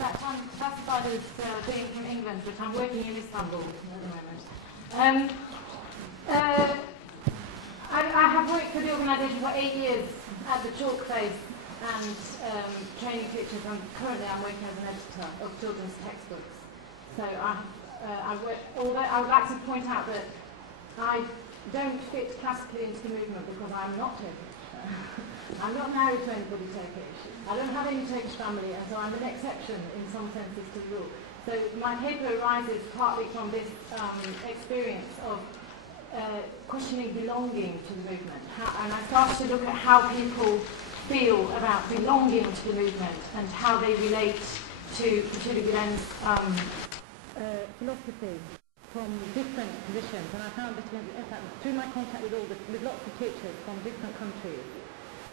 fact, I'm classified as being from England, but I'm working in Istanbul at the moment. I have worked for the organisation for 8 years at the chalk phase and training teachers, and currently I'm working as an editor of children's textbooks. So although I would like to point out that I don't fit classically into the movement because I'm not Turkish. I'm not married to anybody Turkish. I don't have any Turkish family, and so I'm an exception in some senses to the rule. So my paper arises partly from this experience of questioning belonging to the movement. And I started to look at how people feel about belonging to the movement and how they relate to Fethullah Gülen's philosophy from different positions. And I found that, in fact, through my contact with lots of teachers from different countries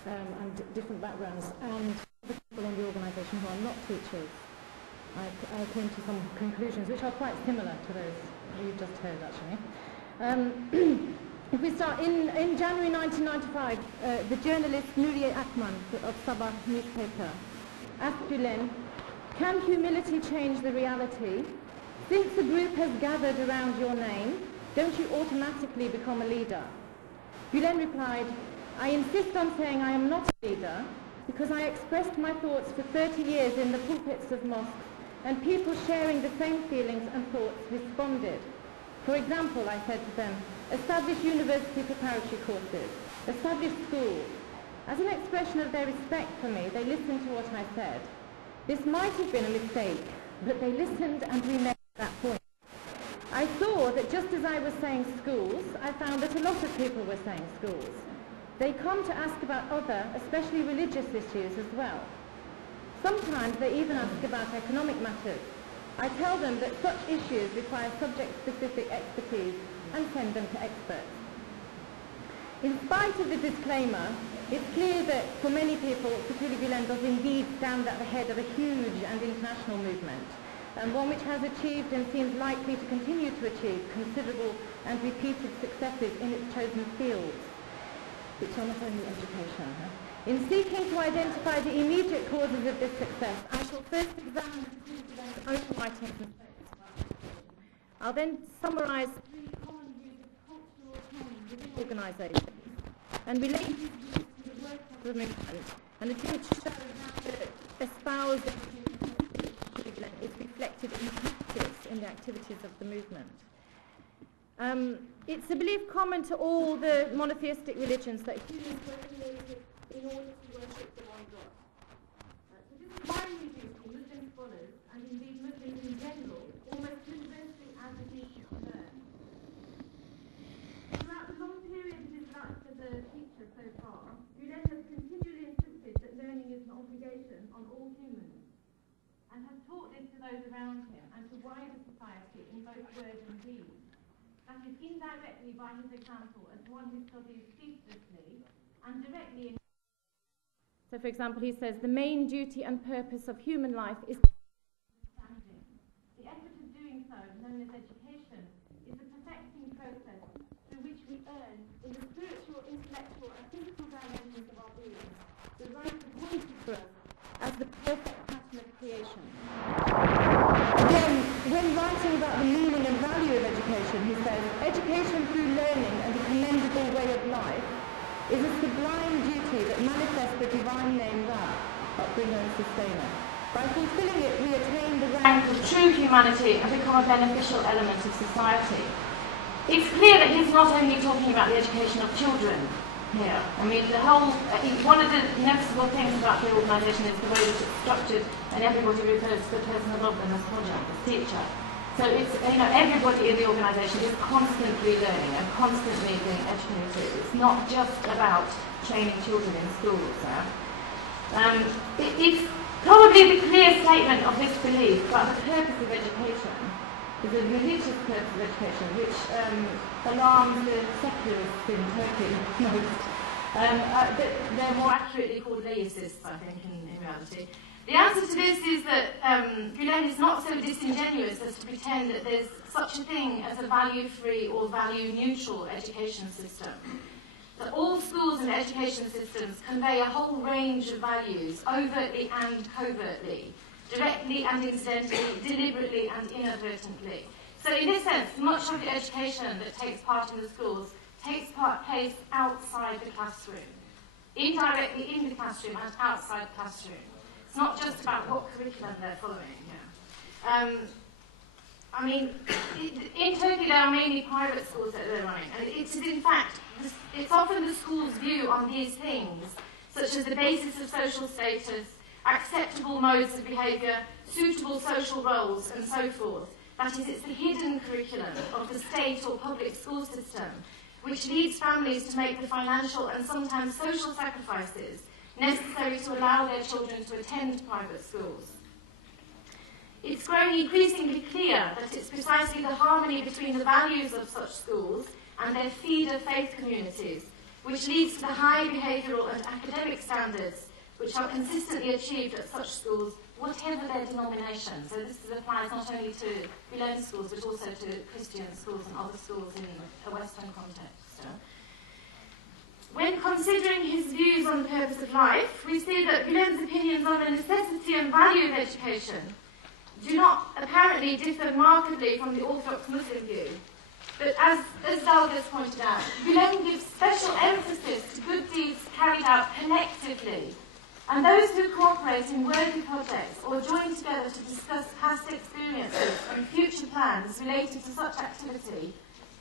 and different backgrounds, and the people in the organisation who are not teachers, I came to some conclusions which are quite similar to those you've just heard, actually. If we start, in January 1995, the journalist Nuriye Akman of Sabah newspaper asked Gülen, "Can humility change the reality? Since the group has gathered around your name, don't you automatically become a leader?" Gülen replied, "I insist on saying I am not a leader because I expressed my thoughts for 30 years in the pulpits of mosques, and people sharing the same feelings and thoughts responded. For example, I said to them, establish university preparatory courses, establish schools. As an expression of their respect for me, they listened to what I said. This might have been a mistake, but they listened and remained at that point. I saw that just as I was saying schools, I found that a lot of people were saying schools. They come to ask about other, especially religious issues as well. Sometimes they even ask about economic matters. I tell them that such issues require subject-specific expertise and send them to experts." In spite of the disclaimer, it's clear that for many people, Fethullah Gülen does indeed stand at the head of a huge and international movement, and one which has achieved and seems likely to continue to achieve considerable and repeated successes in its chosen fields, which are not only education. In seeking to identify the immediate causes of this success, I shall first examine Gülen's own writings and statements. I'll then summarise 3 common views of cultural change within organisations and relate these views to the work of the movement, and attempt to show how the espoused Gülen is reflected in practice in the activities of the movement. It's a belief common to all the monotheistic religions that humans were created in order to worship the one God. So this is widely used in Muslim scholars, and indeed Muslims in general, almost universally as a teacher to learn. Throughout the long period of his life as a teacher so far, Gülen has continually insisted that learning is an obligation on all humans, and has taught this to those around him and to wider society in both word and deed. That is, indirectly by his example as one who studies ceaselessly, and directly in. So, for example, he says, the main duty and purpose of human life is understanding. The effort of doing so, known as education, is the perfecting process through which we earn, in the spiritual, intellectual, and physical dimensions of our being, the right appointed for us as the perfect pattern of creation. Again, when writing about the meaning and value of education, he says, education through learning and a commendable way of life is a sublime duty that manifests the divine name Ra, upbringer and sustainer. By fulfilling it, we attain the rank of true humanity and become a beneficial element of society. It's clear that he's not only talking about the education of children here. I mean, one of the noticeable things about the organisation is the way that it's structured, and everybody refers to the person above them as project, as teacher. So it's, everybody in the organisation is constantly learning and constantly being educated. It's not just about training children in schools. It's probably the clear statement of this belief about the purpose of education, is a religious purpose of education, which alarms the secularists in Turkey most. They're more accurately called laicists, I think, in reality. The answer to this is that Gülen is not so disingenuous as to pretend that there's such a thing as a value-free or value-neutral education system. That all schools and education systems convey a whole range of values, overtly and covertly, directly and incidentally, deliberately and inadvertently. So in this sense, much of the education that takes part in the schools takes place outside the classroom, indirectly in the classroom and outside the classroom. It's not just about what curriculum they're following. Yeah. I mean, in Turkey there are mainly private schools that they're running, and it is in fact, it's often the school's view on these things, such as the basis of social status, acceptable modes of behaviour, suitable social roles, and so forth. That is, it's the hidden curriculum of the state or public school system which leads families to make the financial and sometimes social sacrifices necessary to allow their children to attend private schools. It's growing increasingly clear that it's precisely the harmony between the values of such schools and their feeder faith communities which leads to the high behavioural and academic standards which are consistently achieved at such schools, whatever their denomination. So this applies not only to Gülen schools, but also to Christian schools and other schools in a Western context. When considering his views on the purpose of life, we see that Gülen's opinions on the necessity and value of education do not apparently differ markedly from the Orthodox Muslim view. But as Dalgas pointed out, Gülen gives special emphasis to good deeds carried out collectively, and those who cooperate in worthy projects or join together to discuss past experiences and future plans related to such activity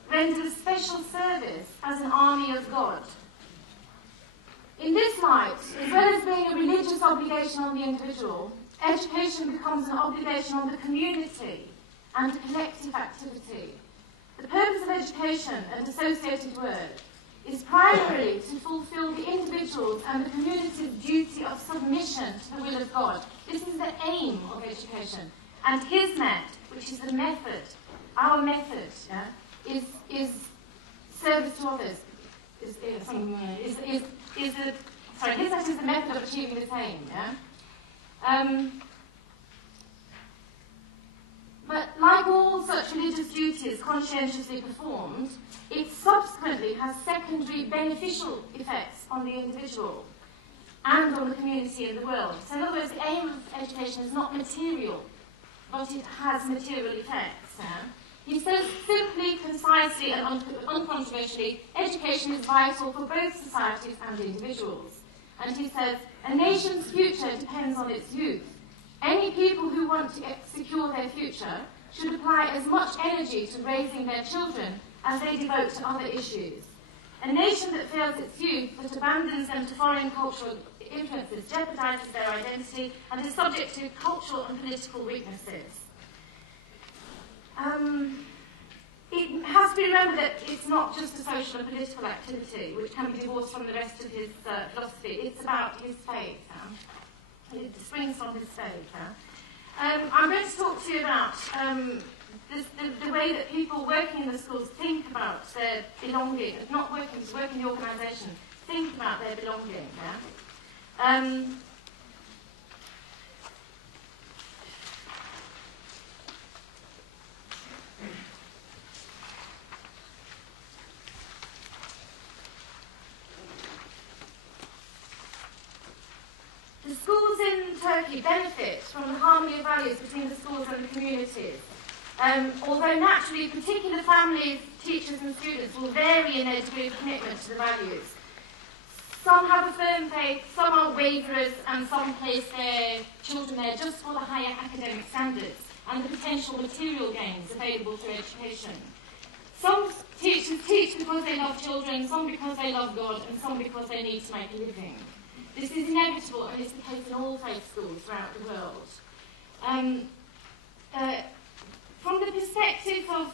render a special service as an army of God. In this light, as well as being a religious obligation on the individual, education becomes an obligation on the community and a collective activity. The purpose of education and associated work is primarily to fulfill the individual's and the community's duty of submission to the will of God. This is the aim of education. And his which is the method, our method, is service to others. His is the method of achieving this aim. But like all such religious duties conscientiously performed, it subsequently has secondary beneficial effects on the individual and on the community and the world. So in other words, the aim of education is not material, but it has material effects. He says simply, concisely and uncontroversially, education is vital for both societies and individuals. And he says, a nation's future depends on its youth. Any people who want to secure their future should apply as much energy to raising their children as they devote to other issues. A nation that fails its youth, that abandons them to foreign cultural influences, jeopardizes their identity and is subject to cultural and political weaknesses. It has to be remembered that it's not just a social and political activity which can be divorced from the rest of his philosophy. It's about his faith. It springs from his faith. I'm going to talk to you about the way that people working in the schools think about their belonging, not working, just working in the organisation, think about their belonging. The schools in Turkey benefit from the harmony of values between the schools and the communities. Although naturally particular families, teachers and students will vary in their degree of commitment to the values. Some have a firm faith, some are waverers, and some place their children there just for the higher academic standards and the potential material gains available through education. Some teachers teach because they love children, some because they love God, and some because they need to make a living. This is inevitable, and it's the case in all faith schools throughout the world. From the perspective of,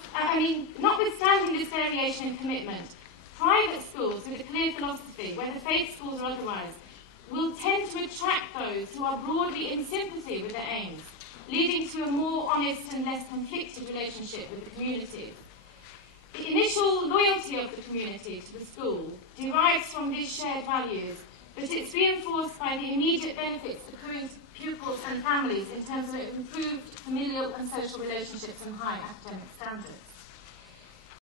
notwithstanding this variation in commitment, private schools with a clear philosophy, whether faith schools or otherwise, will tend to attract those who are broadly in sympathy with their aims, leading to a more honest and less conflicted relationship with the community. The initial loyalty of the community to the school derives from these shared values, but it's reinforced by the immediate benefits accruing to pupils and families in terms of improved familial and social relationships and high academic standards.